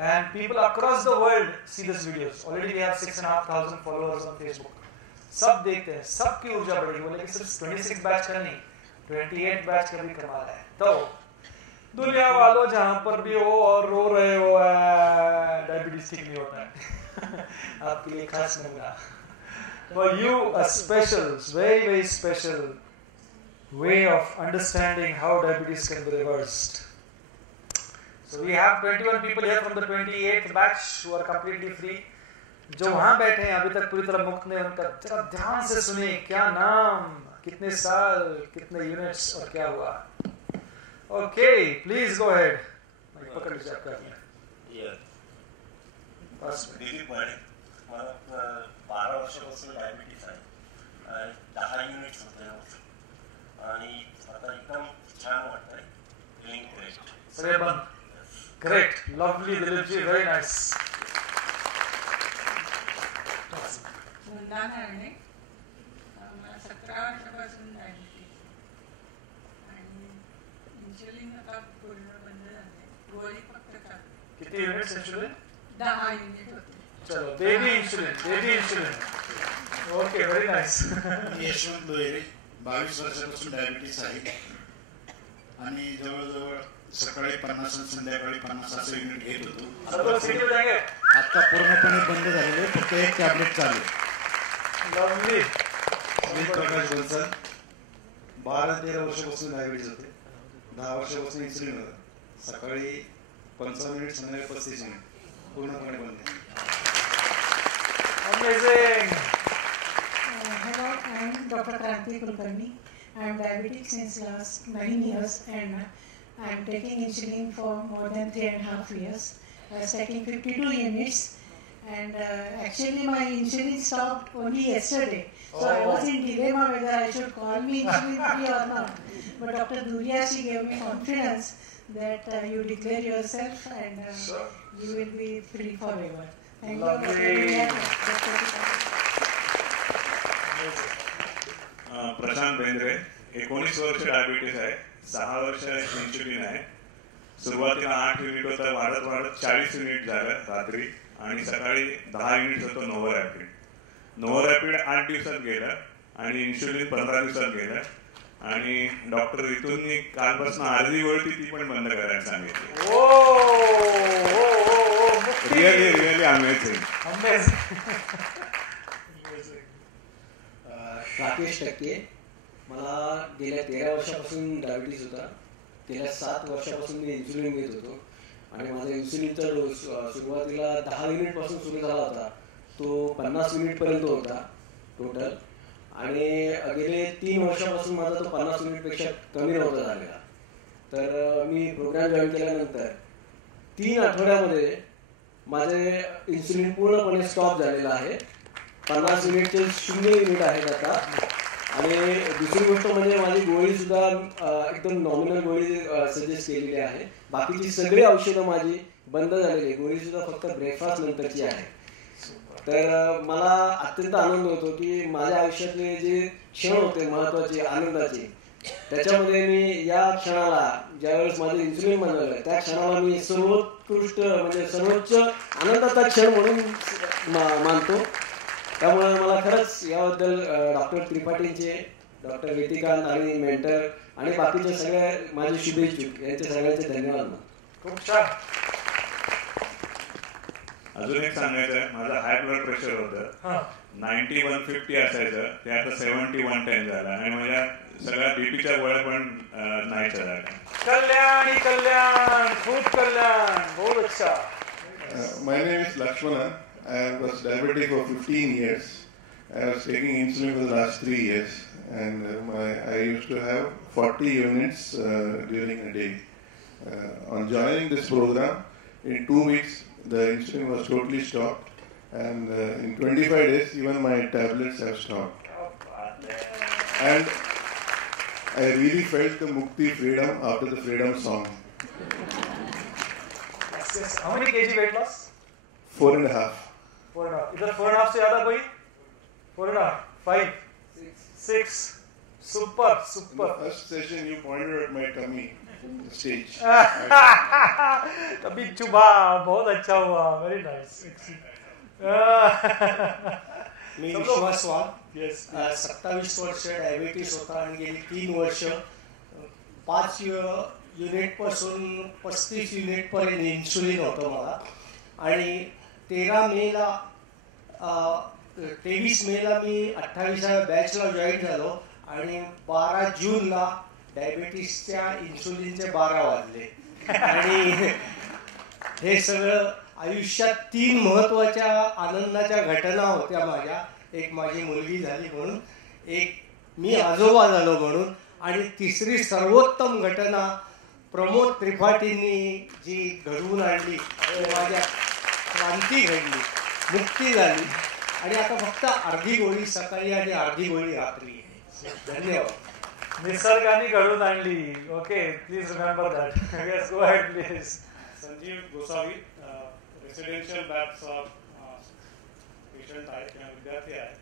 and people across the world see these videos. Already we have 6,500 followers on Facebook. सब देखते हैं, सबकी ऊर्जा बढ़ेगी. बोले कि सिर्फ 26 बैच का नहीं, 28 बैच का भी कमाल है. तो दुनिया वालों जहाँ पर भी हो और रो रहे हो, डायबिटीज ठीक नहीं होता है. आपके लिए खास नमूना. For you, a special, very special way of understanding how diabetes can be reversed. So we have 21 people here from the 28th batch who are completely free. जो वहाँ बैठे हैं अभी तक पूरी तरह मुक्त नहीं, उनका जरा ध्यान से सुनिए. क्या नाम, कितने साल, कितने यूनिट्स और क्या हुआ. Okay, please go ahead. पकड़ लीजिए आपका. दिलीप माने, मला 12 वर्षापासून डायबिटीस आहे. 10 युनिट्स होते आणि आता एकदम छान वाटतंय. Doing great. सगळे बंद. Great, lovely Dilip ji, very nice. Munda नारणे, मला 17 वर्षापासून डायबिटीस आणि इन्शुलिन आता पूर्ण बंद झाले. गोळी फक्त चालू. किती युनिट्स इन्शुलिन? 10 युनिट होते. चलो, baby insulin. Okay, very nice. Yashwant Lohere, 22 वर्षापासून डायबिटीस आहे आणि जवळजवळ सकाळी 50 आणि संध्याकाळी 50 असं युनिट घेत होतो. आता पूर्णपणे बंद झालेले, फक्त एक टॅबलेट चालू. लवली. प्रकाश बन्सल, 12-13 वर्षापासून डायबिटीज होते. 10 वर्षापासून इन्सुलिन होतं. सकाळी 55 मिनिट, संध्याकाळी 35 मिनिट, पूर्णपणे बंद. Amazing. Hello, I am Dr. Kranti Kulkarni. I am diabetic since last 9 years and I am taking insulin for more than 3.5 years. I was taking 52 units and actually my insulin stopped only yesterday. So I was in dilemma whether I should call me insulin free or not. But Dr. Dhuria, she gave me confidence that you declare yourself and you will be free forever. Thank you. Prashant Bendre, 19 वर्ष diabetes आहे. 6 वर्ष insulin आहे. सुरुवातीला 8 unit होतं, वाढत 40 unit झालं रात्री आणि सकाळी 10 युनिट होतं नोव्होरॅपिड. नोव्होरॅपिड 8 दिवसात गेलं आणि इन्शुलिन 15 दिवसात गेलं आणि डॉक्टर रितूंनी कालपासून अर्धी वळती ती पण बंद करायला सांगितली. Really amazing. राकेश टक्के, मला गेल्या 13 वर्षापासून डायबिटीस होता. गेल्या 7 वर्षापासून मी इन्सुलिन घेत होतो आणि माझा इन्सुलिनचा डोस सुरुवातीला 10 युनिटपासून सुरू झाला होता, तो 50 युनिटपर्यंत होता टोटल आणि गेले 3 वर्षापासून माझा तो 50 युनिटपेक्षा कमी नव्हता झालेला. तर मी प्रोग्राम जॉईन केल्यानंतर 3 आठवड्यामध्ये माझे इन्सुलिन पूर्णपणे स्टॉप झालेलं आहे. 50 युनिटचे 0 युनिट आहेत आता. आणि दुसरी गोष्ट म्हणजे माझी गोळीसुद्धा एकदम नॉमिनल गोळी सजेस्ट केलेली आहे. बाकीची सगळी औषधं माझी बंद झालेली, गोळीसुद्धा फक्त ब्रेकफास्ट नंतरची आहे. तर मला अत्यंत आनंद होतो की माझ्या आयुष्यातले जे क्षण होते महत्त्वाचे आनंदाचे, त्याच्यामध्ये मी या क्षणाला ज्यावेळेस माझं इन्सुलिन बनवलं त्या क्षणाला मी सर्वोत्कृष्ट म्हणजे सर्वोच्च आनंदाचा क्षण म्हणून मानतो. त्यामुळे मला खरंच याबद्दल डॉक्टर त्रिपाठींचे, डॉक्टर वेतिकांत आणि मेंटर आणि बाकीचे सगळे माझे शुभेच्छुक यांचे सगळ्यांचे धन्यवाद. खूप छान. अजून एक सांगायचं आहे, माझं हाय ब्लड प्रेशर होतं 90/150 असायचं, ते आता 70/110 झालं आणि माझ्या सगळ्या बीपीच्या गोळ्या पण नाही झाल्या. कल्याण, खूप कल्याण, बहुत अच्छा. My name is Lakshmana. I was diabetic for 15 years. I was taking insulin for the last 3 years, and I used to have 40 units during a day. On joining this program, in 2 weeks, the insulin was totally stopped, and in 25 days, even my tablets have stopped. And I really felt the Mukti freedom after the freedom song. Yes. How many kg weight loss? 4.5. 4.5. इधर 4.5 से ज्यादा कोई? 4.5, 5, 6. Super. In the first session, you pointed at my tummy. stage. तभी चुभा, बहुत अच्छा हुआ, very nice. मी विश्वास वाघ, 27 वर्ष diabetes होता आणि गेली 3 वर्ष 5 युनिट पासून 35 युनिट पर्यंत इन्सुलिन होतं मला. आणि 23 मेला मी 28व्या बॅचला जॉईन झालो आणि 12 जूनला डायबिटीसच्या इन्सुलिनचे 12 वाजले. आणि हे सगळं आयुष्यात 3 महत्त्वाच्या आनंदाच्या घटना होत्या माझ्या. एक माझी मुलगी झाली म्हणून, एक मी आजोबा झालो म्हणून, आणि तिसरी सर्वोत्तम घटना प्रमोद त्रिपाठींनी जी घडवून आणली, माझ्या क्रांती घडली, मुक्ती झाली. आणि आता फक्त अर्धी गोळी सकाळी आणि अर्धी गोळी रात्री आहे. धन्यवाद. निसर्गाने घडवून आणली. Okay, please remember that. Yes, go ahead please. Sanjeev Gosavi, residential बॅचचा पेशंट आहे किंवा विद्यार्थी आहे.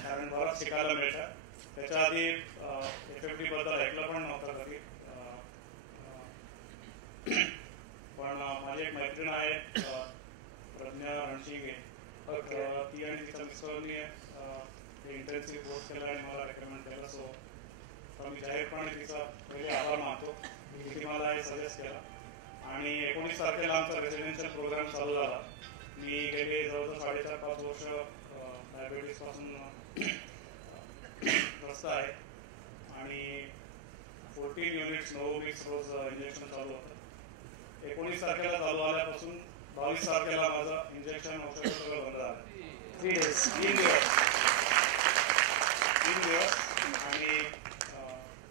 कारण बरंच शिकायला मिळतं. त्याच्या आधी FFD बद्दल ऐकलं पण नव्हतं कधी. पण माझी एक मैत्रीण आहे प्रज्ञा रणशिंगे, ती आणि तिच्या मिस्टरनी इंटेन्सिव्ह कोर्स केला आणि मला रेकमेंड केला. सो मी जाहीरपणे तिचा पहिले आभार मानतो की तिने मला हे सजेस्ट केला. आणि 19 तारखेला आमचा रेसिडेन्शियल प्रोग्राम चालू झाला. मी गेले जवळजवळ 4.5-5 वर्ष डायबिटीसपासून ग्रस्त आहे. आणि 14 युनिट्स 9 वीक्स रोज इंजेक्शन चालू होतं. 19 तारखेला चालू आल्यापासून 22 तारखेला माझं इंजेक्शन औषध सगळं बंद झालं. 3 दिवस. आणि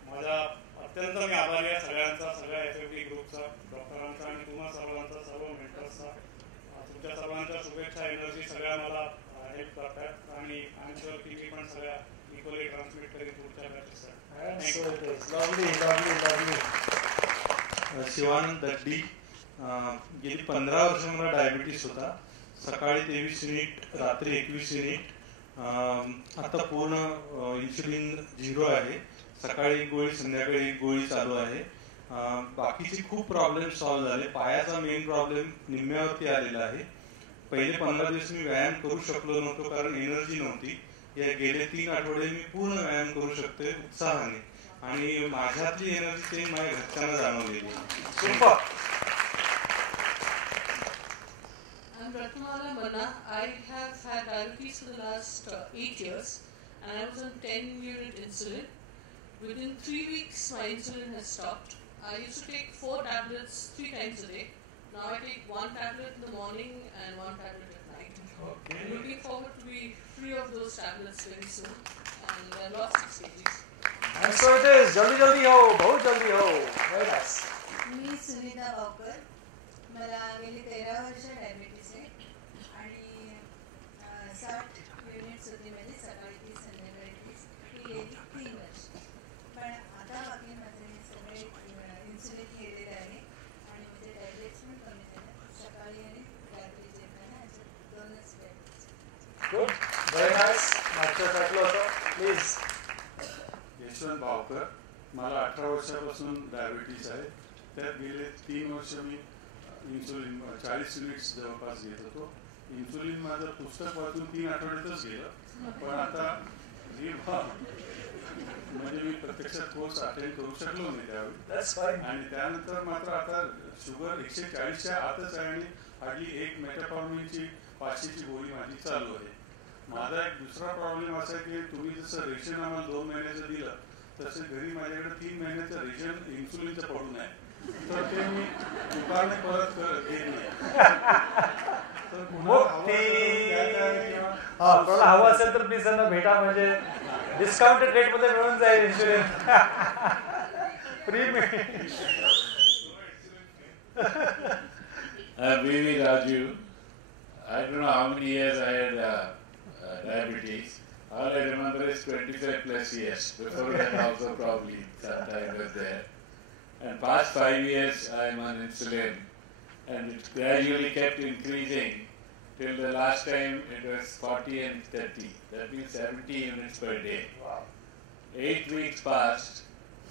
माझा अत्यंत मी आभारी आहे सगळ्यांचा, सगळ्या FFD ग्रुपचा, डॉक्टरांचा आणि तुम्हा सर्वांचा, सर्व मेंटर्सचा. तुमच्या सर्वांच्या शुभेच्छा, एनर्जी सगळ्या मला हेल्प करतात. आणि आय एम शुअर की मी पण सगळ्या इक्वली ट्रान्समिट करेन पुढच्या बॅचेससाठी. शिवानंद दड्डी, गेली 15 वर्ष मला डायबिटीस होता. सकाळी 23 युनिट, रात्री 21 युनिट. आता पूर्ण इन्सुलिन 0 आहे. सकाळी एक गोळी, संध्याकाळी एक गोळी चालू आहे. बाकीचे खूप प्रॉब्लेम सॉल्व्ह झाले. पायाचा मेन प्रॉब्लेम निम्म्यावरती आलेला आहे. पहिले 15 दिवस मी व्यायाम करू शकलो नव्हतो कारण एनर्जी नव्हती. या गेले 3 आठवडे मी पूर्ण व्यायाम करू शकतोय उत्साहाने. आणि माझ्यातली एनर्जी ते माझ्या घरच्यांना जाणवलेली. I'm Ratnamala Manna. I have had diabetes for the last 8 years and I was on 10-unit insulin. Within 3 weeks my insulin has stopped. I used to take 4 tablets 3 times a day. Now I take 1 tablet in the morning and 1 tablet at night. Okay. I'm looking forward to be free of those tablets very soon. And I lost 6 kgs. And so it is. Jaldi ho, bahut jaldi ho. Very nice. मी सुनीता बावकर. मला गेली 13 वर्ष diabetes आहे आणि 60 units होती माझी, सकाळी 30 संध्याकाळी 30. ही गेली 3 वर्ष. पण आता बाकी माझे सगळे इन्सुलिन केलेले आहे आणि माझे टॅब्लेट्स पण कमी झाले. सकाळी आणि रात्री जेवताना असे 2च टॅब्लेट्स. Good, very nice. मागच्या टाकलं होतं, प्लीज. यशवंत भावकर, मला 18 वर्षापासून डायबिटीस आहे. त्यात गेले 3 वर्ष मी इन्सुलिन 40 युनिट्स जवळपास घेत होतो. इन्सुलिन माझं पुस्तक वाचून 3 आठवड्यातच गेलं. पण आता म्हणजे मी प्रत्यक्षात कोर्स अटेंड करू शकलो नाही त्यावेळी. आणि त्यानंतर मात्र आता शुगर 140च्या आतच आहे आणि हार्डली एक मेटाफॉर्मिनची 500ची गोळी माझी चालू आहे. माझा एक दुसरा प्रॉब्लेम असा आहे की तुम्ही जसं रेशन आम्हाला 2 महिन्याचं दिलं तसे घरी माझ्याकडे 3 महिन्याचं रेशन इन्सुलिनचं पडून आहे. तर ते मी दुकाने परत घेत नाही. कोणाला हवं असेल तर प्लीज त्यांना भेटा, म्हणजे डिस्काउंटेड रेट मध्ये मिळून जाईल insurance. Free BV Raju. I don't know how many years I had diabetes. All I remember is 25 plus years. Before that also probably sometime was there. And past 5 years I am on insulin. And it gradually kept increasing till the last time it was 40 and 30. That means 70 units per day. Wow. 8 weeks passed,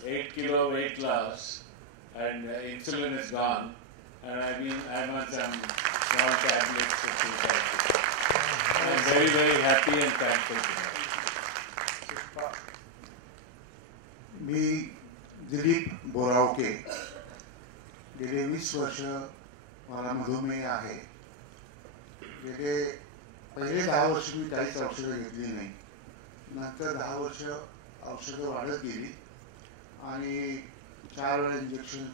8 kilo weight loss, and insulin is gone, and I'm on some small tablets to keep that. I'm very, very happy and thankful to that. मी दिलीप बोरावके, गेले 20 वर्ष मला मधुमेह आहे. गेले पहिले 10 वर्ष मी काहीच औषधं घेतली नाही. नंतर 10 वर्ष औषधं वाढत गेली आणि 4 वेळा इंजेक्शन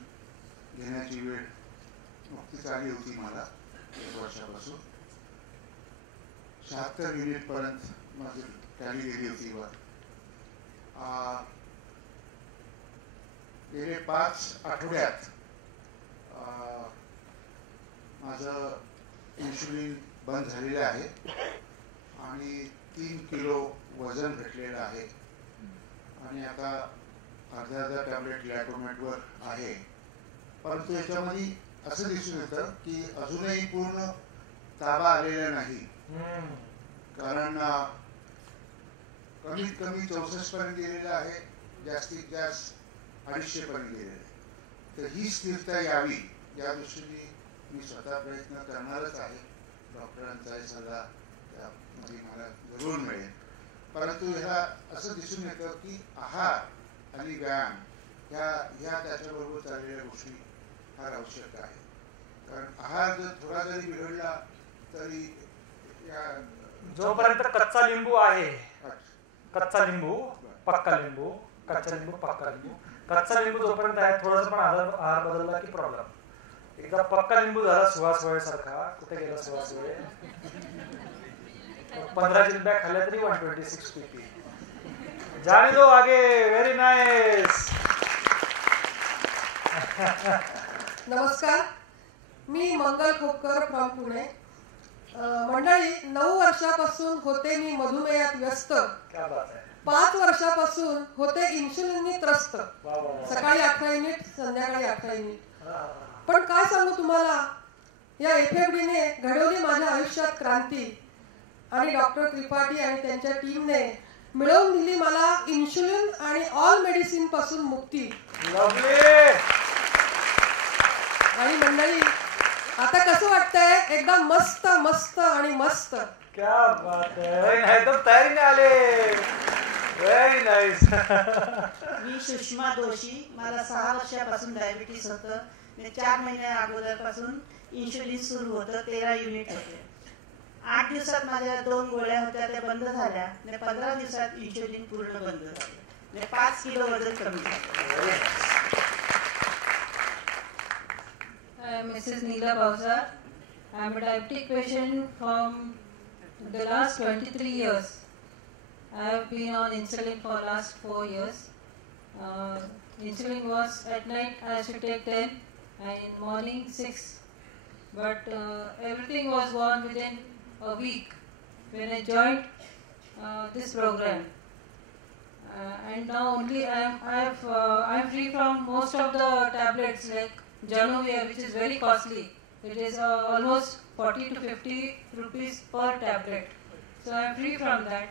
घेण्याची वेळ नुकतीच आली होती मला 1 वर्षापासून. 76 युनिटपर्यंत माझी टॅली गेली होती वर. गेले 5 आठवड्यात माझं इन्शुलिन बंद झालेलं आहे आणि 3 किलो वजन घटलेलं आहे आणि आता अर्धा टॅबलेट लॅटोमेटवर आहे. परंतु याच्यामध्ये असं दिसून येतं की अजूनही पूर्ण ताबा आलेला नाही. कारण कमीत कमी 64 पर्यंत गेलेलं आहे, जास्तीत जास्त 250 पर्यंत गेलेलं आहे. तर ही स्थिरता यावी या दृष्टीने मी स्वतः प्रयत्न करणारच आहे. डॉक्टरांचाही सल्ला त्यामध्ये मला जरूर मिळेल. परंतु ह्याला असं दिसून येतं की आहार आणि व्यायाम ह्या त्याच्याबरोबर चाललेल्या गोष्टी फार आवश्यक आहे. कारण आहार जर थोडा जरी बिघडला तरी जोपर्यंत कच्चा लिंबू आहे, कच्चा लिंबू पक्का लिंबू, कच्चा लिंबू पक्का लिंबू, कच्चा लिंबू जोपर्यंत आहे थोडासा पण आहार बदलला की प्रॉब्लेम. एकदा पक्का लिंबू झाला सुहास वेळ सारखा, कुठे गेला सुहास वेळ, 15 जिल्ब्या खाल्ल्या तरी 126 PP. जाने दो आगे. Very nice. नमस्कार, मी मंगल खोपकर फ्रॉम पुणे. मंडळी, 9 वर्षापासून होते मी मधुमेहात व्यस्त. 5 वर्षापासून होते इन्शुलिननी त्रस्त. सकाळी 18 युनिट, संध्याकाळी 18 युनिट. पण काय सांगू तुम्हाला, या एफएफडीने घडवली माझ्या आयुष्यात क्रांती आणि डॉक्टर त्रिपाठी आणि त्यांच्या टीमने मिळवून दिली मला इन्शुलिन आणि ऑल मेडिसिन पासून मुक्ती. आणि मंडळी, आता कसं वाटतंय? एकदम मस्त मस्त आणि मस्त. क्या बात है, एकदम तयारीने आले. Very nice. मी सुषमा दोशी. मला 6 वर्षापासून डायबिटीस होतं. 4 महिन्या अगोदरपासून इन्शुलिन सुरू होतं. 13 युनिट होते. 8 दिवसात माझ्या 2 गोळ्या होत्या, त्या बंद झाल्या. 15 दिवसात इन्शुलिन पूर्ण बंद झालं. 5 किलो वजन कमी झालं. Mrs. Neela Bhavsar. I am a diabetic patient from the last 23 years. I have been on insulin for last 4 years. Insulin was at night I should take 10 and in morning 6. But everything was gone within a week when I joined this program. And now only I am free from most of the tablets like Januvia, which is very costly. It is almost 40 to 50 rupees per tablet. So I am free from that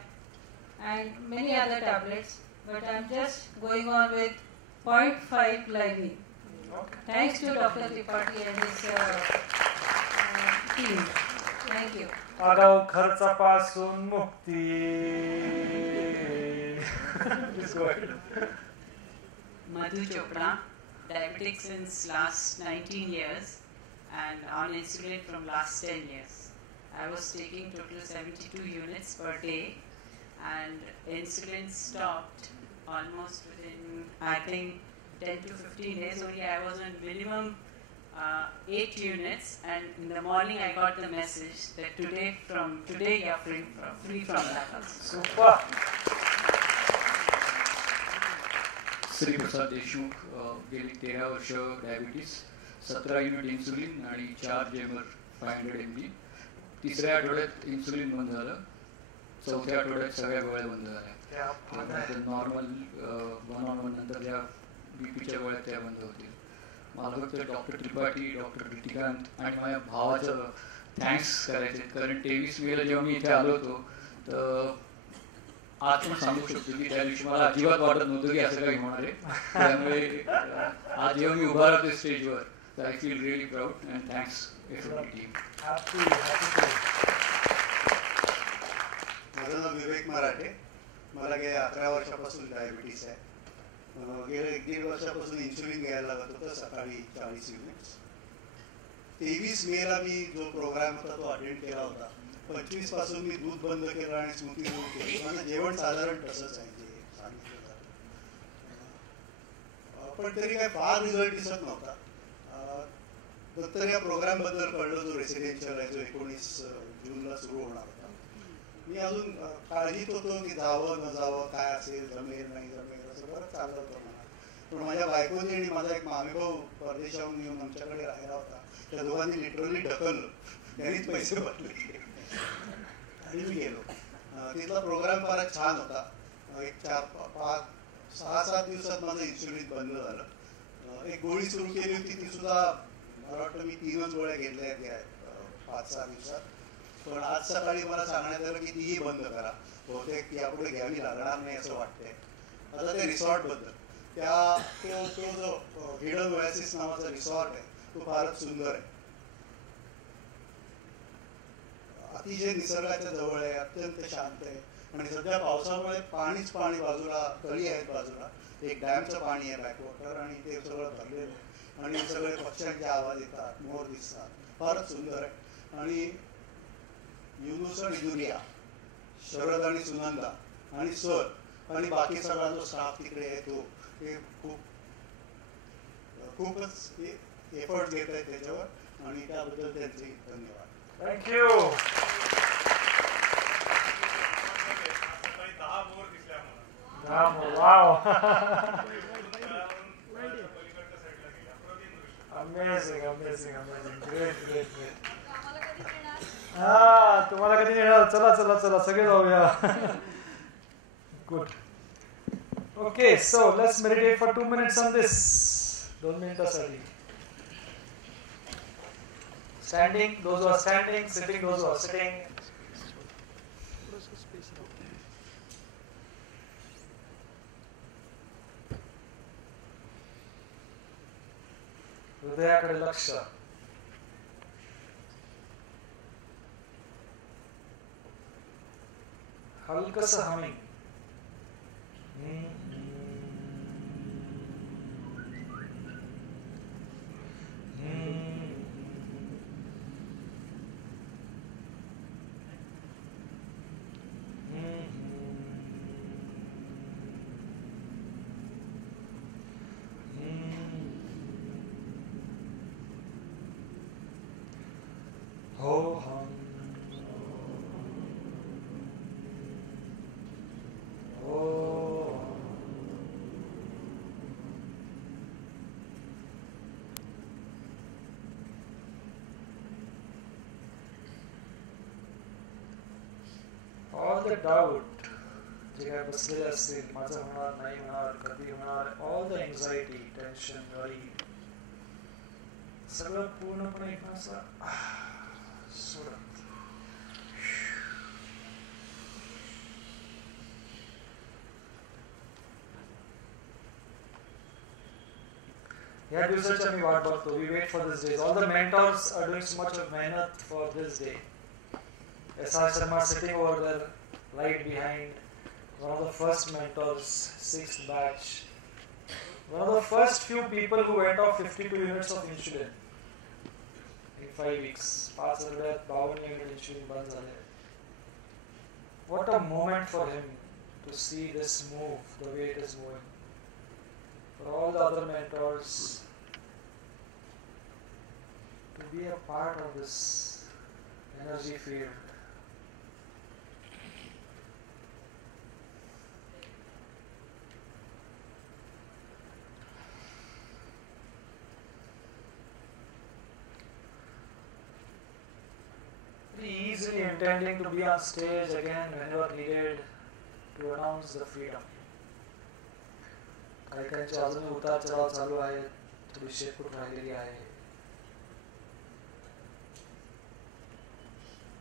and many other tablets. But I am just going on with 0.5 Livy. Thanks to Dr. Tripathi and his team. Thank you. आगाऊ खर्चापासून मुक्ती. Madhu Chopra, diabetic since last 19 years and on insulin from last 10 years. I was taking total 72 units per day and insulin stopped almost within, I think, 10 to 15 days. Only I was on minimum 8 units, and in the morning I got the message that today you are free from that also. Super. Shri Prasad Deshmukh. गेली 13 वर्ष diabetes, 17 unit insulin आणि 4 जेमर 500 mg. 3ऱ्या आठवड्यात insulin बंद झालं. 4थ्या आठवड्यात सगळ्या गोळ्या बंद झाल्या. नॉर्मल 1-on-1 नंतर ज्या बीपीच्या गोळ्या त्या बंद होतील. मला फक्त डॉक्टर त्रिपाठी, डॉक्टर कृतिकांत आणि माझ्या भावाचं थँक्स करायचे. कारण 23 मेला जेव्हा मी इथे आलो होतो तर आज पण सांगू शकतो की त्या दिवशी मला अजिबात वाटत नव्हतं की असं काही होणार आहे. त्यामुळे आज जेव्हा मी उभा राहतो स्टेजवर, तर I feel really proud and thanks everybody team. माझं नाव विवेक मराठे. मला गेल्या 11 वर्षापासून डायबिटीस आहे. गेल्या 1.5 वर्षापासून इन्सुलिन घ्यायला लागत होतं, सकाळी 40 युनिट्स. 23 मेला मी जो प्रोग्राम होता तो अटेंड केला होता. 25 पासून मी दूध बंद केलं आणि स्मूथी दूध केली. माझं जेवण साधारण तसंच आहे जे सांगितलं जातं. पण तरी काय फार रिझल्ट दिसत नव्हता. नंतर या प्रोग्रामबद्दल कळलं, जो रेसिडेन्शियल आहे, जो 19 जूनला सुरू होणार होता. मी अजून काळजीत होतो की जावं न जावं, काय असेल, जमेल नाही जमेल, असं बरंच चाललं होतं मला. पण माझ्या बायकोनी आणि माझा एक मामेभाऊ परदेशाहून येऊन आमच्याकडे राहिला होता. त्या दोघांनी लिटरली ढकललं, त्यांनीच पैसे भरले आणि मी गेलो. तिथला प्रोग्राम फारच छान होता. एक 6-7 दिवसात माझं इन्सुलिन बंद झालं. एक गोळी सुरू केली होती, ती सुद्धा मला वाटतं मी 3च गोळ्या घेतल्या आहेत 5-6 दिवसात. पण आज सकाळी मला सांगण्यात आलं की तीही बंद करा, बहुतेक यापुढे घ्यावी लागणार नाही असं वाटतंय. आता ते रिसॉर्टबद्दल, तो जो हिडन ओएसिस नावाचा रिसॉर्ट आहे तो फारच सुंदर आहे. अतिशय निसर्गाच्या जवळ आहे, अत्यंत शांत आहे. आणि सध्या पावसामुळे पाणीच पाणी, बाजूला तळी आहेत, बाजूला एक डॅमचं पाणी आहे, बॅकवॉटर, आणि ते सगळं भरलेलं आहे. आणि सगळे पक्ष्यांचे आवाज येतात, मोर दिसतात, फारच सुंदर आहे. आणि युनुस आणि दुनिया, शरद आणि सुनंदा आणि सर आणि बाकी सगळा जो स्टाफ तिकडे आहे तो हे खूपच एफर्ट घेत आहे त्याच्यावर, आणि त्याबद्दल त्यांचे धन्यवाद. Thank you. Amazing amazing amazing, great great great. तुम्हाला कधी येणार? चला चला चला सगळे जाऊया. Good. Okay, so let's meditate for 2 minutes on this. 2 मिनिटासाठी. Standing, those who are standing, sitting, those who are sitting. हृदयाकडे लक्ष. हलकसं हमिंग. All the doubt, जे काय बसलेले असतील, माझं होणार नाही होणार, कधी होणार, all the anxiety, tension, worry, सगळं पूर्णपणे एक असं सोडत. या दिवसाची आम्ही वाट बघतो. We wait for this day. All the mentors are doing so much of मेहनत for this day. S.R. Sharma sitting over there, right behind, one of the first mentors, 6th batch, one of the first few people who went off 52 units of insulin in 5 weeks. 52 unit insulin बंद झाले. What a moment for him to see this move the way it is moving. For all the other mentors to be a part of this energy field. Easily intending to be on stage again whenever needed to announce the freedom. काही काहींचे अजून उतार चढाव चालू आहे, थोडी शेपूट राहिलेली आहे.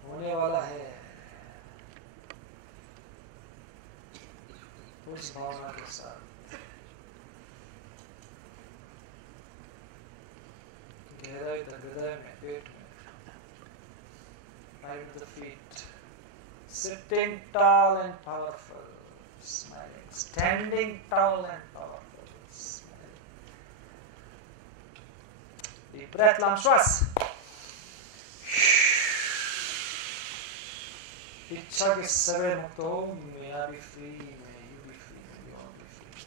होने वाला है. उस भावना के साथ गहराई तक हृदय में, पेट में, right with the feet, sitting tall and powerful, smiling, standing tall and powerful, smiling. Deep breath, लांब श्वास. इच्छा के सवे मुक्त हो, may I be free, may you be free, may we all be free.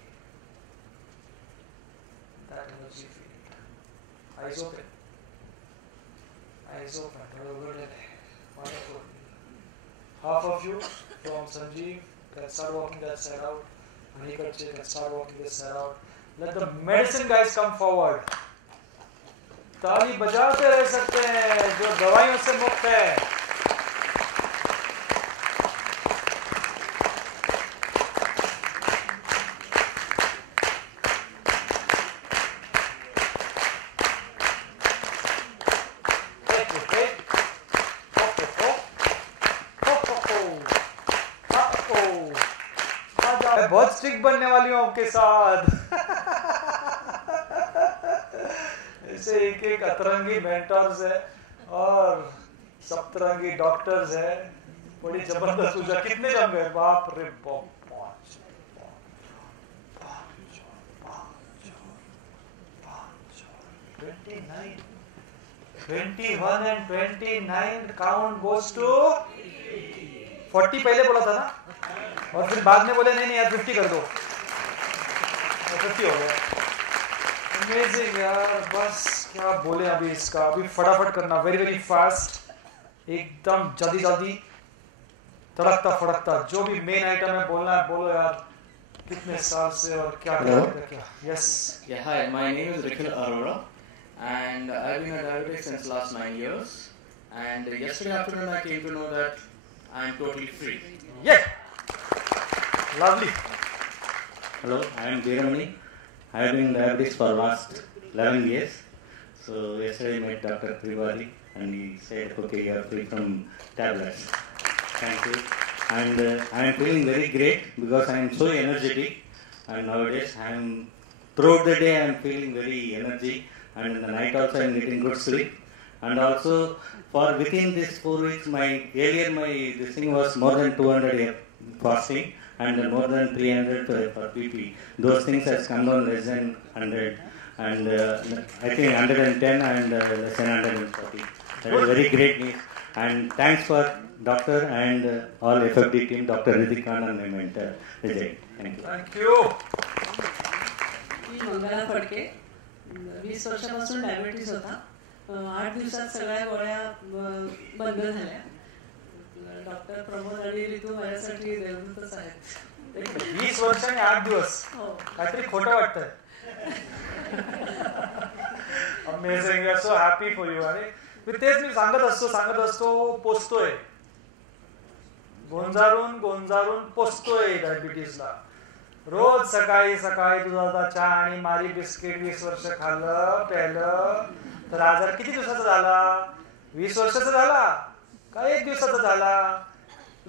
That energy field. Eyes open. Eyes open. Wonderful. Half of you from Sanjeev can start walking that side out. Manikarchi can start walking this side out. Let the medicine guys come forward. ताली बजाते रह सकते हैं जो दवाइयों से मुक्त है. बहुत स्ट्रिक्ट बनने वाली हूँ आपके साथ. ऐसे एक एक अतरंगी मेंटर्स है और सप्तरंगी डॉक्टर्स है. बड़ी जबरदस्त ऊर्जा. कितने जम गए? बाप रे बाप. 21 and 29 count goes to 40. पहले बोला था ना, और फिर बाद में बोले नहीं यार 50 कर दो, 50 हो गया. अमेजिंग यार. बस क्या बोले अभी इसका. अभी फटाफट करना, वेरी वेरी फास्ट, एकदम जल्दी जल्दी, तड़कता फड़कता. जो भी मेन आइटम है बोलना है बोलो यार. कितने साल से और क्या क्या. Yes. Yeah, hi, my name is Rikhil Arora and I've been a diabetic since last 9 years, and yesterday afternoon I came to know that I'm totally free. Yeah. Lovely. Hello, I am Veeramani. I have been diabetic for last 11 years. So yesterday I met Dr. Trivedi and he said, okay, you are free from tablets. Thank you. And I am feeling very great because I am so energetic, and nowadays I am, throughout the day I am feeling very energy, and in the night also I am getting good sleep. And also for within this 4 weeks, this thing was more than 200 fasting and more than 300 for BP. Those things has come down less than 100, and I think 110 and less than 140. That is very great news. And thanks for doctor and all FFD team, Dr. Ridhikan and my mentor Vijay. Thank you. Thank you. मी मंगला फडके. 20 वर्षापासून diabetes होता. 8 दिवसात सगळ्या गोळ्या बंद झाल्या. Doctor Pramod आणि ऋतू माझ्यासाठी देवदूतच आहेत. 20 वर्ष आणि 8 दिवस. काहीतरी खोटं वाटतंय. Amazing. We are so happy for you. आणि तेच मी सांगत असतो पोचतोय. गोंजारून पोचतोय डायबिटीसला. रोज सकाळी सकाळी दुधाचा चहा आणि मारी बिस्किट 20 वर्ष खाल्लं प्यायलं तर आजार किती दिवसाचा झाला? 20 वर्षाचा झाला का 1 दिवसाचा झाला?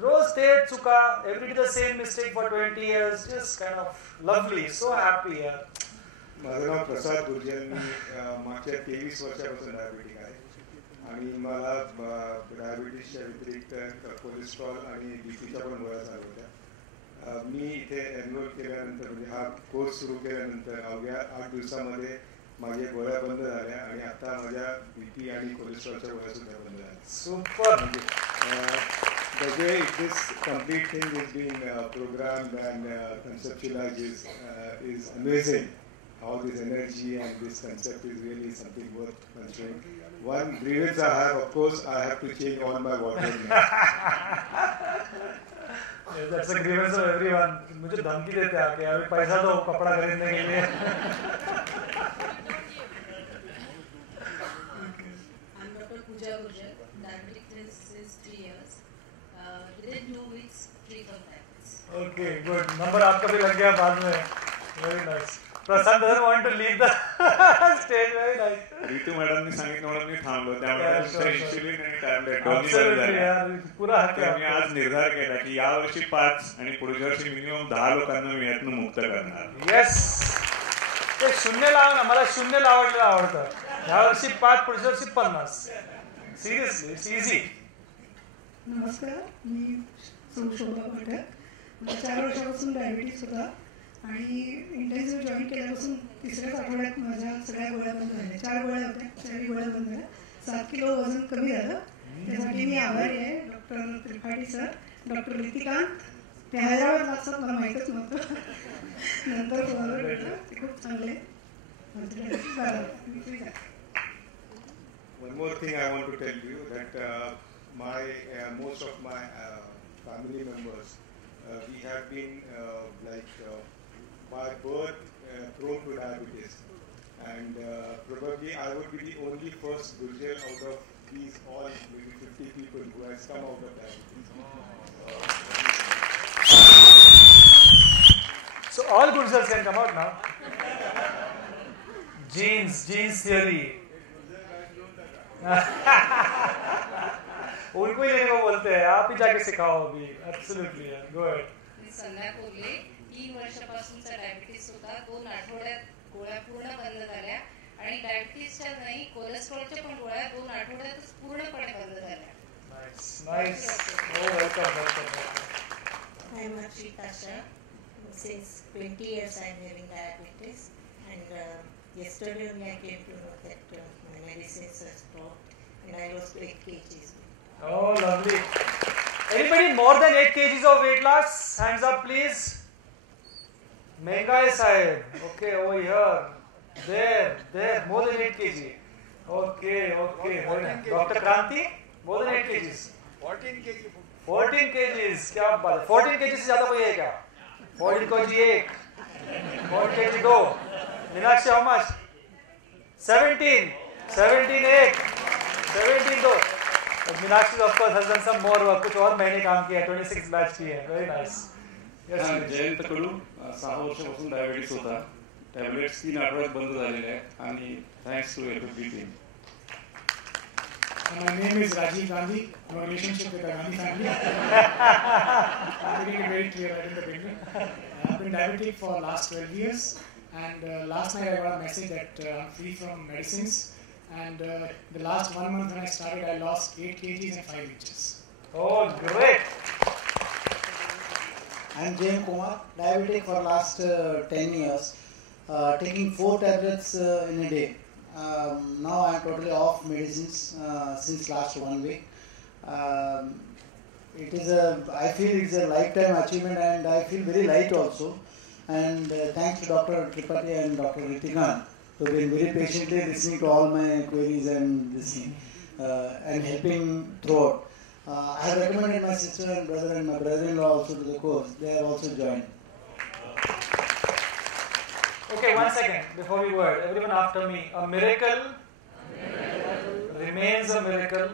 रोज ते चुका. Every day the same mistake for 20 years. Just kind of lovely. So happy यार. माझं नाव प्रसाद गुर्जर. मी मागच्या 23 वर्षापासून डायबिटिक आहे आणि मला डायबिटीसच्या व्यतिरिक्त कोलेस्ट्रॉल आणि बीपीच्या पण गोळ्या चालू होत्या. मी इथे एनरोल केल्यानंतर, म्हणजे हा कोर्स सुरू केल्यानंतर अवघ्या 8 दिवसामध्ये माझ्या गोळ्या बंद झाल्या आणि आता माझ्या बीपी आणि कोलेस्ट्रॉलच्या गोळ्या सुद्धा बंद झाल्या. Super. The way this complete thing is being programmed and conceptualized is amazing. How this energy and this concept is really something worth considering. One grievance I have, of course, I have to change all my wardrobe now. That's a grievance of everyone. मुझे धमकी देते हैं कि अभी पैसा दो कपड़ा खरीदने के लिए. I'm Dr. Pooja Gurjar, diabetic since 3 years. Within 2 weeks, free from diabetes. Okay, good. Number आपका भी लग गया बाद में. Very nice. Prasad doesn't want to leave the stage. Very nice. Ritu मॅडमनी सांगितलं म्हणून मी थांबलो. त्यामुळे इन्शुलिन आणि टॅबलेट दोन्ही Absolutely, बंद यार. झाले. पुरा हात तर मी आज निर्धार केला की या वर्षी 5 आणि पुढच्या वर्षी मिनिमम 10 लोकांना मी यातनं मुक्त करणार. येस, ते शून्य लाव ना, मला शून्य लावलेलं आवडतं. ह्या वर्षी 5, पुढच्या वर्षी 50. Seriously it's easy. नमस्कार, मी शोभा पठक. मला 4 वर्षापासून डायबिटीस होता आणि इंटेन्सिव्ह जॉईन केल्यापासून 3ऱ्याच आठवड्यात माझ्या सगळ्या गोळ्या बंद झाल्या. 4 गोळ्या होत्या, 4 गोळ्या बंद झाल्या. 7 किलो वजन कमी झालं. त्यासाठी मी आभारी आहे डॉक्टर त्रिपाठी सर, डॉक्टर रितिकांत. ते हैदराबादला असतात, मला माहीतच नव्हतं. नंतर कोणाला भेटलं, ते खूप चांगले. One more thing I want to tell you that most of my family members, we have been by birth prone to diabetes, and probably I would be the only first Gurjel out of these all maybe 50 people who has come out of diabetes. So all Gurjels can come out now. Genes theory. उनको ही लेने को बोलते हैं, आप ही जाके सिखाओ अभी. Absolutely, go ahead. मी संध्या Kolhe. 3 वर्षापासूनचा diabetes होता. 2 आठवड्यात गोळ्या पूर्ण बंद झाल्या आणि डायबिटीसच्या नाही, कोलेस्ट्रॉलच्या पण गोळ्या 2 आठवड्यातच पूर्णपणे बंद झाल्या. Nice. Oh, welcome. I am Archita Shah. Since 20 years I am having diabetes, and yesterday only I came to know that my medicines have stopped and I lost 8 kgs. Oh, lovely. Anybody more than 8 kgs of weight loss? Hands up, please. Mengai Sahib. Okay, over here. There. More than 8 kg. Okay. Dr. Kranti? More than 8 kgs. 14 kg. 14 kgs. क्या बात है? 14 kg से ज्यादा कोई है क्या? 14 kg 1. 14 kg 2. Meenakshi, how much? 17 1. 17 2. Meenakshi of course has done some more work. कुछ और महीने काम किया. 26 बैच की है. Very nice. जयंत कडू. 6 वर्षापासून डायबिटीस होता. टॅबलेट्स 3 आठवड्यात बंद झालेले आहेत आणि thanks to FB team. My name is Rajiv Gandhi. No relationship with the Gandhi family. I'm making it very clear right in the beginning. I've been diabetic for last 12 years, and last night I got a message that I'm free from medicines. And the last 1 month when I started, I lost 8 kgs and 5 inches. Oh, great! I'm Jain Kumar, diabetic for last 10 years, taking 4 tablets in a day. Now I'm totally off medicines since last 1 week. I feel it's a lifetime achievement, and I feel very light also. And thanks to Dr. Tripathi and Dr. Ritikant who have been very patiently listening to all my queries and listening and helping throughout. I have recommended my sister and brother and my brother-in-law also to the course. They have also joined. Okay, 1 second before we word. Everyone after me. A miracle remains a miracle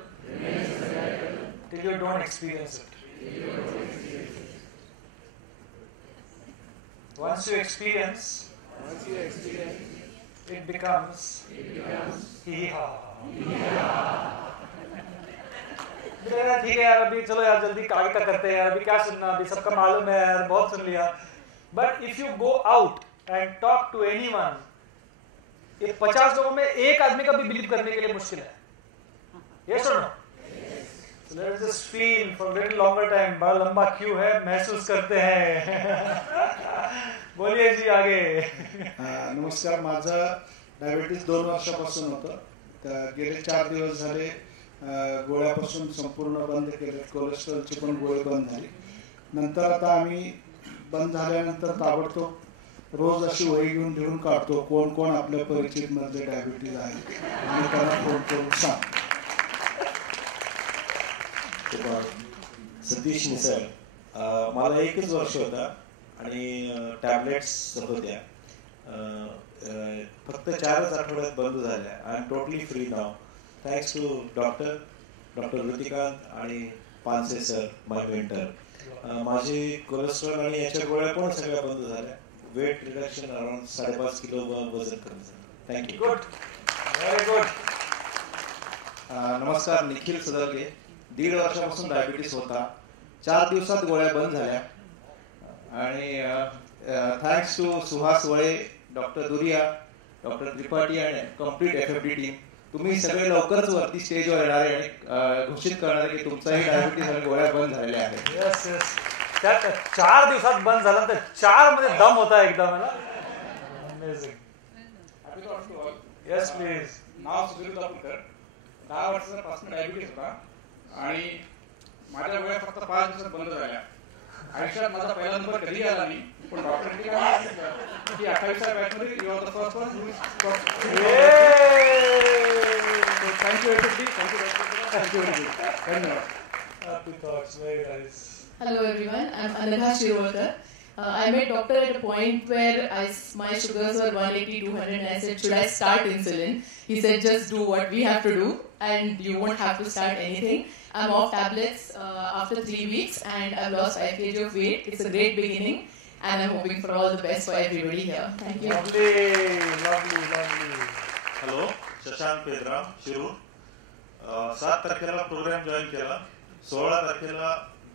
till you don't experience it. Once you experience, it becomes hee-ha. ठीक है यार, अभी चलो यार जल्दी आगे का करते हैं यार, अभी क्या सुनना, अभी सबका मालूम है यार, बहुत सुन लिया. But if you go out and talk to anyone, ये 50 लोगों में एक आदमी का भी बिलीव करने के लिए मुश्किल है. Yes or no? So let's just feel for a little longer time. बड़ा लंबा क्यू है, महसूस करते हैं. बोलिए जी आगे. नमस्कार, माझा डायबिटीस 2 वर्षापासून होतं. गेले 4 दिवस झाले गोळ्यापासून संपूर्ण बंद केले. कोलेस्ट्रॉलचे पण गोळे बंद झाले. नंतर आता आम्ही बंद झाल्यानंतर ताबडतोब रोज अशी वही घेऊन लिहून काढतो कोण कोण आपल्या परिचित मध्ये डायबिटीज आहे आणि त्यांना फोन करून सांग. सतीश मिसळ. मला 1च वर्ष होता आणि टॅबलेट्स होत्या. फक्त 4च आठवड्यात बंद झाल्या. आय एम टोटली फ्री नाव. थँक्स टू डॉक्टर ऋतिकांत आणि पानसे सर, माय मेंटर. माझी कोलेस्ट्रॉल आणि याच्या गोळ्या पण सगळ्या बंद झाल्या. वेट रिडक्शन अराउंड 5.5 किलो वजन कमी झालं. थँक्यू. Good, very good. नमस्कार, निखिल सदलगे. 1.5 वर्षापासून डायबिटीस होता. 4 दिवसात गोळ्या बंद झाल्या आणि थँक्स टू सुहास वळे, डॉक्टर दुरिया, डॉक्टर त्रिपाठी आणि कम्प्लीट FFD टीम. तुम्ही सगळे लवकरच वरती स्टेजवर येणार आहे आणि घोषित करणार की तुमचाही डायबिटीस आणि गोळ्या बंद झालेल्या आहेत. Yes yes. त्यात 4 दिवसात बंद झाला तर 4 मध्ये दम होता एकदम. अमेझिंग. Yes please. नाव सुधीर दापूरकर. 10 वर्षापासून डायबिटीस होता आणि माझ्या गोळ्या फक्त 5 दिवसात बंद झाल्या. आयुष्यात माझा पहिला नंबर कधी आला नाही, पण डॉक्टरांनी काय सांगितलं की 28व्या बॅचमध्ये you are the first one who thank you FFD. Thank you very much. धन्यवाद. Happy thoughts, very nice. Hello everyone, I'm Anagha Shirwalkar. I met doctor at a point where my sugars were 180, 200 and I said, should I start insulin? He said, just do what we have to do and you won't have to start anything. I'm off tablets after 3 weeks and I've lost 5 kg of weight. It's a great beginning and I'm hoping for all the best for everybody here. Thank you. Lovely, lovely. Hello, Shashank Pedra, Shirur. 7 तारखेला programme join केला. 16 तारखेला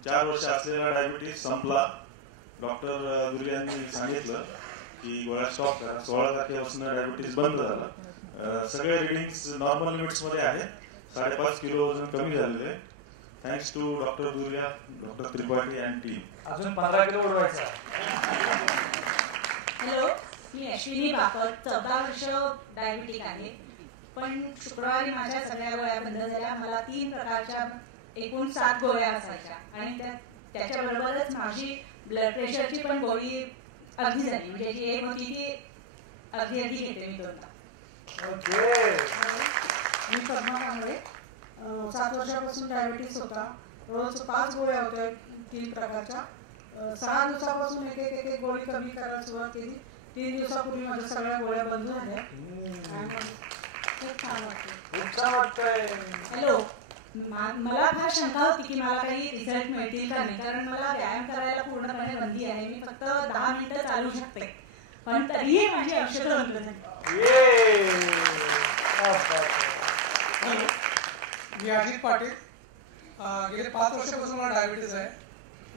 4 वर्ष असलेला diabetes संपला. Doctor दुर्यांनी सांगितलं की गोळ्या stop करा. 16 तारखेपासून डायबिटीस बंद झाला. सगळे रिडिंग्स नॉर्मल लिमिट्समध्ये आहेत. 5.5 किलो वजन कमी झालेलं आहे. Thanks to doctor Durya, doctor Tripathi and team. अजून 15 किलो उडवायचा. हॅलो, मी अश्विनी बापर. 14 वर्ष डायबिटिक आहे, पण शुक्रवारी माझ्या सगळ्या गोळ्या बंद झाल्या. मला 3 प्रकारच्या एकूण 7 गोळ्या असायच्या आणि त्याच्याबरोबरच माझी ब्लड प्रेशरची पण गोळी अर्धी झाली. म्हणजे जी एक होती ती अर्धी घेते मी 2दा. मी पद्मा कांबळे. 7 वर्षापासून डायबिटीस होता. रोज 5 गोळ्या होत्या 3 प्रकारच्या. 6 दिवसापासून एक गोळी कमी करायला सुरुवात केली. 3 दिवसापूर्वी माझ्या सगळ्या गोळ्या बंद झाल्या. खूप छान वाटतंय. हॅलो, मला फार शंका होती की मला काही रिझल्ट मिळतील का नाही, कारण मला व्यायाम करायला पूर्णपणे बंदी आहे. मी फक्त 10 मिनिटं चालू शकते, पण तरीही माझी औषधं बंद झाली. मी अजित पाटील. गेले 5 वर्षापासून मला डायबिटीस आहे.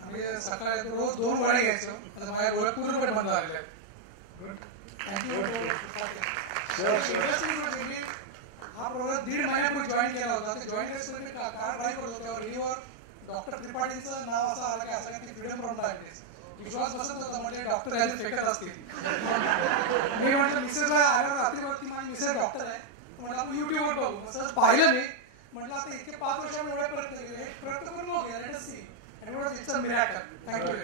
आम्ही सकाळी रोज 2 गोळ्या घ्यायचो. आता माझ्या गोळ्या पूर्णपणे बंद झालेल्या आहेत. हा प्रोग्राम 1.5 महिन्यापूर्वी जॉईन केला होता. ते जॉईन केल्यावर मी कार्ड ड्राईव्ह करत होतो. त्यावर व्हिडिओवर डॉक्टर त्रिपाठीचं नाव असं आलं की असं काही फ्रीडम फ्रॉम डायबिटीस. विश्वास बसत होता, म्हणजे डॉक्टर यायला फेकत असतील. मी म्हटलं मिसेसला आल्यावर रात्रीवरती माझी मिसेस डॉक्टर आहे, म्हटलं आपण युट्यूबवर बघू. असं पाहिलं मी, म्हटलं आता इतके 5 वर्षांनी एवढे प्रयत्न केले, प्रयत्न करून बघूया. Let us see. एवढंच इट्स अ मिरेकल. थँक्यू.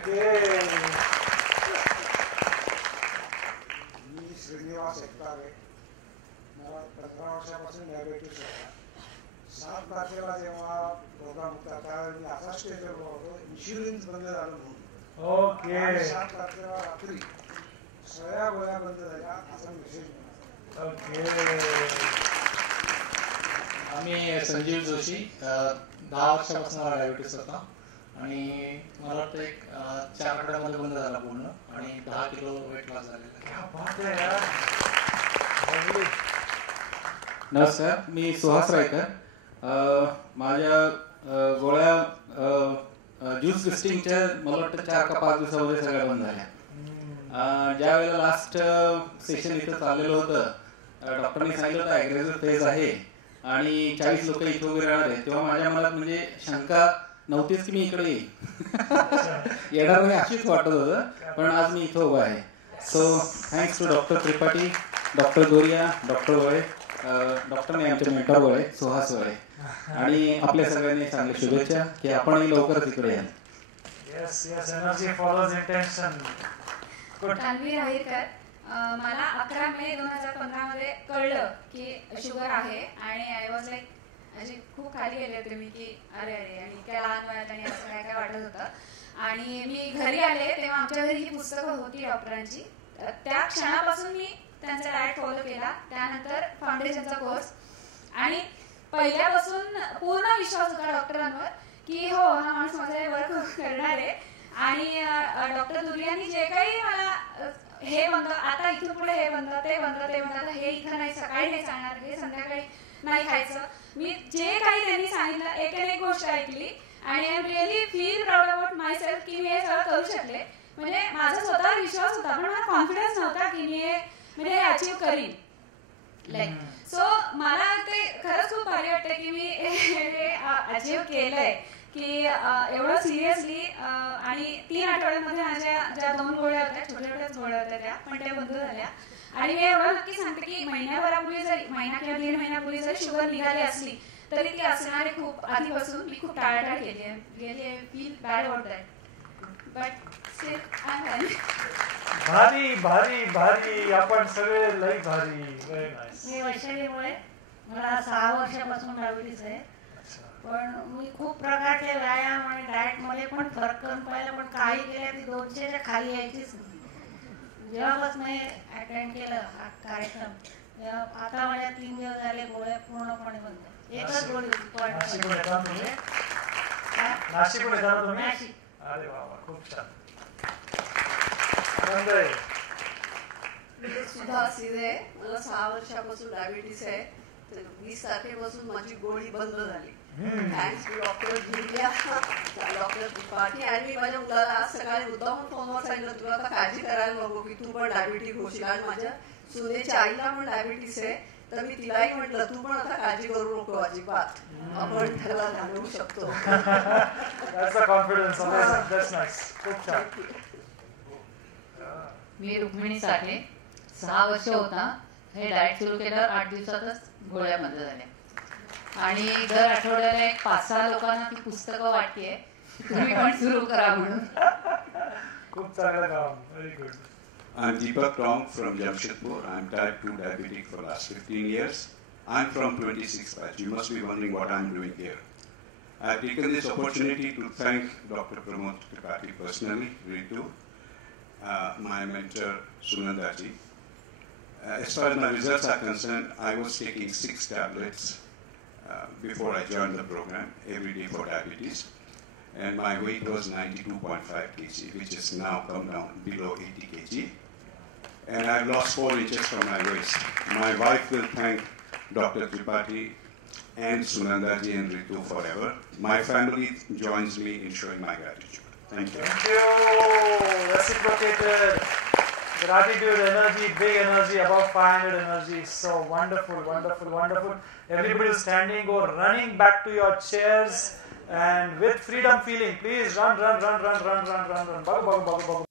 मी श्रीनिवास एकतारे. मला 15 वर्षापासून डायबिटीस होता. 7 तारखेला जेव्हा प्रोग्राम होता त्यावेळी मी असा स्टेजवर होतो, इन्शुरन्स बंद झालं म्हणून. ओके. 7 तारखेला रात्री सगळ्या गोळ्या बंद झाल्या असा मेसेज मिळाला. ओके. आम्ही संजीव जोशी. 10 वर्षापासून मला डायबिटीस होता आणि मला वाटतं एक 4 आठवड्यामध्ये बंद झाला पूर्ण आणि 10 किलो वेट लॉस झालेला. नमस्कार, मी सुहास रायकर. माझ्या गोळ्या ज्यूस लिस्टिंगच्या मला वाटतं 4 का 5 दिवसामध्ये सगळ्या बंद झाल्या. ज्या वेळेला लास्ट सेशन इथं चाललेलं होतं, डॉक्टरनी सांगितलं होतं ॲग्रेसिव्ह फेज आहे आणि 40 लोक इथं उभे राहणार आहेत, तेव्हा माझ्या मनात म्हणजे शंका नव्हतीच की मी इकडे येणार नाही अशीच वाटत होतं, पण आज मी इथं उभा आहे. So thanks to doctor Tripathi, doctor Goriya, doctor Wale, डॉक्टरने आमचे मेंटॉर वळे, सुहास वळे आणि आपल्या सगळ्यांनी चांगल्या शुभेच्छा की आपणही लवकरच इकडे याल. Yes, energy follows intention. Tanvi Rahirkar. मला 11 मे 2015 मध्ये कळलं की शुगर आहे आणि आय वॉज लाईक अशी खूप खाली गेले होते मी की अरे अरे आणि इतक्या लहान वयात आणि असं काय काय वाटत होतं. आणि मी घरी आले तेव्हा आमच्या घरी ही पुस्तकं होती डॉक्टरांची. त्या क्षणापासून मी त्यांचा डाएट फॉलो केला. त्यानंतर फाउंडेशनचा कोर्स आणि पहिल्यापासून पूर्ण विश्वास होता डॉक्टरांवर की हो हा माणूस माझा वर्क करणार आहे. आणि डॉक्टर दुर्यांनी जे काही मला हे बंद, आता इथून पुढे हे बंद, ते बंद, ते बंद, हे इथं नाही, सकाळी नाही सांगणार, हे संध्याकाळी नाही खायचं, मी जे काही त्यांनी सांगितलं एक गोष्ट ऐकली आणि I am really feel proud about my self की मी हे सगळं करू शकले. म्हणजे माझा स्वतःवर विश्वास होता पण मला कॉन्फिडन्स नव्हता की मी हे म्हणजे अचीव्ह करीन. लाईक सो मला ते खरंच खूप भारी वाटतं की मी हे अचीव्ह केलंय की एवढं सिरियसली. आणि 3 आठवड्यांमध्ये माझ्या ज्या 2 गोळ्या होत्या, छोट्या छोट्याच गोळ्या होत्या त्या, पण त्या बंद झाल्या. आणि मी एवढं नक्की सांगते की महिन्याभरापूर्वी जरी, महिना किंवा 1.5 महिन्यापूर्वी जरी शुगर निघाली असली तरी ती असणारे खूप आधीपासून मी खूप टाळाटाळ केली आहे. Really I feel bad about that, but still I am fine. भारी भारी भारी, आपण सगळे लई भारी. Very nice. मी वैशालीमुळे, मला 6 वर्षापासून डायबिटीस आहे, पण मी खूप प्रकारचे व्यायाम आणि डाएटमध्ये पण फरक करून पाहिलं, पण काही केल्या ती 200च्या खाली यायचीच नाही. जेव्हापासून मी अटेंड केलं हा कार्यक्रम तेव्हा आता माझ्या 3 दिवस झाले गोळ्या पूर्णपणे बंद. एकच गोळी नाशिकहून येतात तुम्ही? नाशिकहून येतात ना तुम्ही? अरे वा वा, खूप छान. आनंद आहे. मी सुद्धा सिरे, मला 6 वर्षापासून डायबिटीस आहे. 20 तारखेपासून माझी गोळी बंद झाली. Thanks to doctor Julia, doctor Tripathi. आणि मी माझ्या मुलाला आज सकाळी मुद्दामून फोनवर सांगितलं तुला आता काळजी करायला नको की तू पण डायबिटीक होशील. आणि माझ्या सुनेच्या आईला पण डायबिटीस आहे, तर मी तिलाही म्हटलं तू पण आता काळजी करू नको अजिबात, आपण त्याला घालवू शकतो. मी रुक्मिणी साठे, 6 वर्ष होता हे डाएट सुरू केल्यावर 8 दिवसातच गोळ्या बंद झाल्या. आणि दर आठवड्याला एक 5-6 लोकांना ती पुस्तकं वाटतेय तुम्ही पण सुरू करा म्हणून. खूप चांगलं काम. Very good. I'm Deepak Tong from Jamshedpur. I'm type 2 diabetic for the last 15 years. I'm from 26 batch. You must be wondering what I'm doing here. I've taken this opportunity to thank Dr. Pramod Tripathi personally, Ritu, my mentor Sunandaji. As far as my results are concerned, I was taking 6 tablets before I joined the program every day for diabetes. And my weight was 92.5 kg, which has now come down below 80 kg. And I've lost 4 inches from my waist. My wife will thank Dr. Tripathi and Sunandaji and Ritu forever. My family joins me in showing my gratitude. Thank you. Thank you. Reciprocated. Gratitude, energy, big energy, above 500 energy. So wonderful, wonderful, wonderful. Everybody standing, go running back to your chairs. And with freedom feeling, please run, run, run, run, run, run, run, run. Bagu, bagu, bagu, bagu.